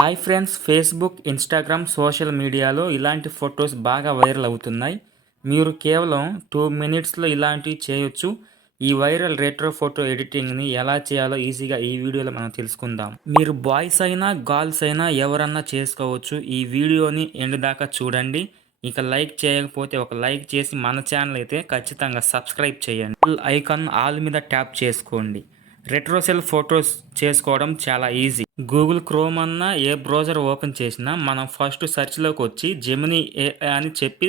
Hi friends, Facebook, Instagram, social మీడియాలో ఇలాంటి photos బాగా వైరల్ అవుతున్నాయి. మీరు కేవలం 2 మినిట్స్లో ఇలాంటివి చేయొచ్చు. ఈ వైరల్ రెట్రో ఫోటో ఎడిటింగ్ని ఎలా చేయాలో ఈజీగా ఈ వీడియోలో మనం తెలుసుకుందాం. మీరు బాయ్స్ అయినా గర్ల్స్ అయినా ఎవరన్నా చేసుకోవచ్చు. ఈ వీడియోని ఎండ్ దాకా చూడండి. ఇక లైక్ చేయకపోతే ఒక లైక్ చేసి మన ఛానల్ అయితే ఖచ్చితంగా సబ్స్క్రైబ్ చేయండి. ఐకాన్ ఆల్ మీద ట్యాప్ చేసుకోండి. రెట్రోసెల్ ఫొటోస్ చేసుకోవడం చాలా ఈజీ. గూగుల్ క్రోమ్ అన్నా ఏ బ్రౌజర్ ఓపెన్ చేసినా మనం ఫస్ట్ సెర్చ్లోకి వచ్చి జెమినీ ఏఐ అని చెప్పి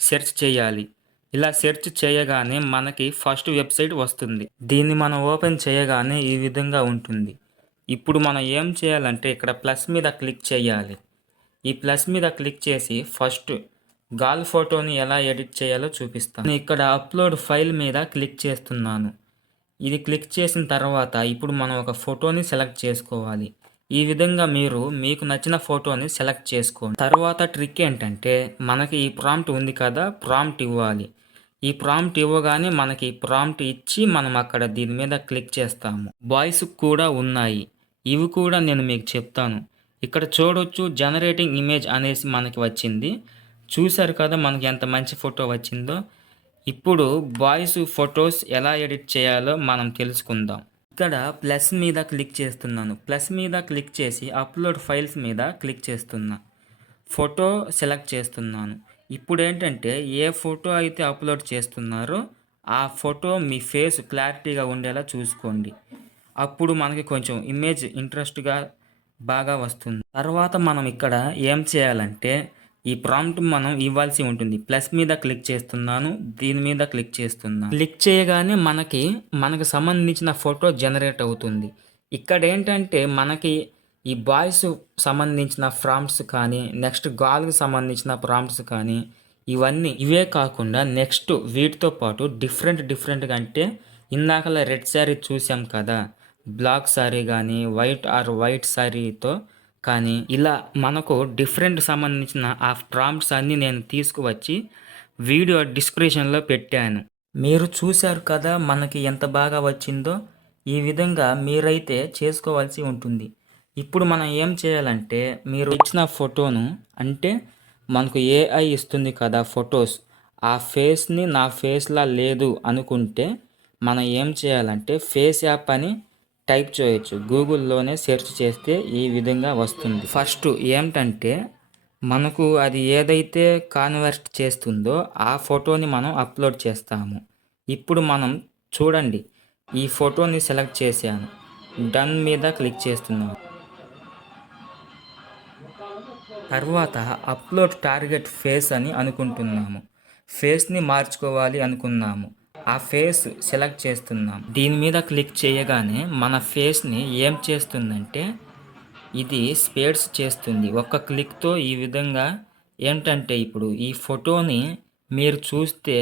సెర్చ్ చేయాలి. ఇలా సెర్చ్ చేయగానే మనకి ఫస్ట్ వెబ్సైట్ వస్తుంది. దీన్ని మనం ఓపెన్ చేయగానే ఈ విధంగా ఉంటుంది. ఇప్పుడు మనం ఏం చేయాలంటే ఇక్కడ ప్లస్ మీద క్లిక్ చేయాలి. ఈ ప్లస్ మీద క్లిక్ చేసి ఫస్ట్ గర్ల్ ఫోటోని ఎలా ఎడిట్ చేయాలో చూపిస్తాను. నేను ఇక్కడ అప్లోడ్ ఫైల్ మీద క్లిక్ చేస్తున్నాను. ఇది క్లిక్ చేసిన తర్వాత ఇప్పుడు మనం ఒక ఫోటోని సెలెక్ట్ చేసుకోవాలి. ఈ విధంగా మీరు మీకు నచ్చిన ఫోటోని సెలెక్ట్ చేసుకోండి. తర్వాత ట్రిక్ ఏంటంటే మనకి ఈ ప్రాంప్ట్ ఉంది కదా, ప్రాంప్ట్ ఇవ్వాలి. ఈ ప్రాంప్ట్ ఇవ్వగానే మనకి ప్రాంప్ట్ ఇచ్చి మనం అక్కడ దీని మీద క్లిక్ చేస్తాము. బాయ్స్ కూడా ఉన్నాయి, ఇవి కూడా నేను మీకు చెప్తాను. ఇక్కడ చూడొచ్చు, జనరేటింగ్ ఇమేజ్ అనేసి మనకి వచ్చింది. చూశారు కదా మనకి ఎంత మంచి ఫోటో వచ్చిందో. ఇప్పుడు బాయ్స్ ఫొటోస్ ఎలా ఎడిట్ చేయాలో మనం తెలుసుకుందాం. ఇక్కడ ప్లస్ మీద క్లిక్ చేస్తున్నాను. ప్లస్ మీద క్లిక్ చేసి అప్లోడ్ ఫైల్స్ మీద క్లిక్ చేస్తున్నా. ఫోటో సెలెక్ట్ చేస్తున్నాను. ఇప్పుడు ఏంటంటే ఏ ఫోటో అయితే అప్లోడ్ చేస్తున్నారో ఆ ఫోటో మీ ఫేస్ క్లారిటీగా ఉండేలా చూసుకోండి. అప్పుడు మనకి కొంచెం ఇమేజ్ ఇంట్రెస్ట్గా బాగా వస్తుంది. తర్వాత మనం ఇక్కడ ఏం చేయాలంటే ఈ ప్రాంప్ట్ మనం ఇవ్వాల్సి ఉంటుంది. ప్లస్ మీద క్లిక్ చేస్తున్నాను, దీని మీద క్లిక్ చేస్తున్నాను. క్లిక్ చేయగానే మనకు సంబంధించిన ఫోటో జనరేట్ అవుతుంది. ఇక్కడ ఏంటంటే మనకి ఈ బాయ్స్ సంబంధించిన ప్రాంప్ట్స్ కానీ, నెక్స్ట్ గర్ల్కి సంబంధించిన ప్రాంప్ట్స్ కానీ, ఇవే కాకుండా నెక్స్ట్ వీటితో పాటు డిఫరెంట్గా అంటే ఇందాకలా రెడ్ శారీ చూసాం కదా, బ్లాక్ శారీ కానీ వైట్ శారీతో కానీ ఇలా మనకు డిఫరెంట్ సంబంధించిన ఆ ప్రాంప్ట్స్ అన్నీ నేను తీసుకువచ్చి వీడియో డిస్క్రిప్షన్లో పెట్టాను. మీరు చూశారు కదా మనకి ఎంత బాగా వచ్చిందో. ఈ విధంగా మీరైతే చేసుకోవాల్సి ఉంటుంది. ఇప్పుడు మనం ఏం చేయాలంటే మీరు ఇచ్చిన ఫోటోను, అంటే మనకు ఏఐ ఇస్తుంది కదా ఫొటోస్, ఆ ఫేస్ని నా ఫేస్లా లేదు అనుకుంటే మనం ఏం చేయాలంటే ఫేస్ యాప్ అని టైప్ చేయొచ్చు. గూగుల్లోనే సెర్చ్ చేస్తే ఈ విధంగా వస్తుంది. ఫస్ట్ ఏంటంటే మనకు అది ఏదైతే కన్వర్ట్ చేస్తుందో ఆ ఫోటోని మనం అప్లోడ్ చేస్తాము. ఇప్పుడు మనం చూడండి, ఈ ఫోటోని సెలెక్ట్ చేశాను, డన్ మీద క్లిక్ చేస్తున్నాను. తర్వాత అప్లోడ్ టార్గెట్ ఫేస్ అని అనుకుంటున్నాము. ఫేస్ని మార్చుకోవాలి అనుకున్నాము. ఆ ఫేస్ సెలెక్ట్ చేస్తున్నాం. దీని మీద క్లిక్ చేయగానే మన ఫేస్ని ఏం చేస్తుందంటే ఇది స్పేడ్స్ చేస్తుంది. ఒక్క క్లిక్తో ఈ విధంగా ఏంటంటే ఇప్పుడు ఈ ఫోటోని మీరు చూస్తే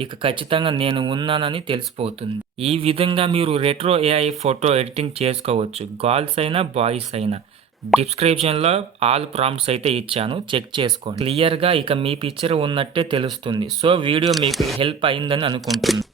ఇక ఖచ్చితంగా నేను ఉన్నానని తెలిసిపోతుంది. ఈ విధంగా మీరు రెట్రో ఏఐ ఫోటో ఎడిటింగ్ చేసుకోవచ్చు. గర్ల్స్ అయినా బాయ్స్ అయినా. డిస్క్రిప్షన్లో ఆల్ ప్రాంప్ట్స్ అయితే ఇచ్చాను, చెక్ చేసుకోండి. క్లియర్గా ఇక మీ పిక్చర్ ఉన్నట్టే తెలుస్తుంది. సో వీడియో మీకు హెల్ప్ అయిందని అనుకుంటున్నాను.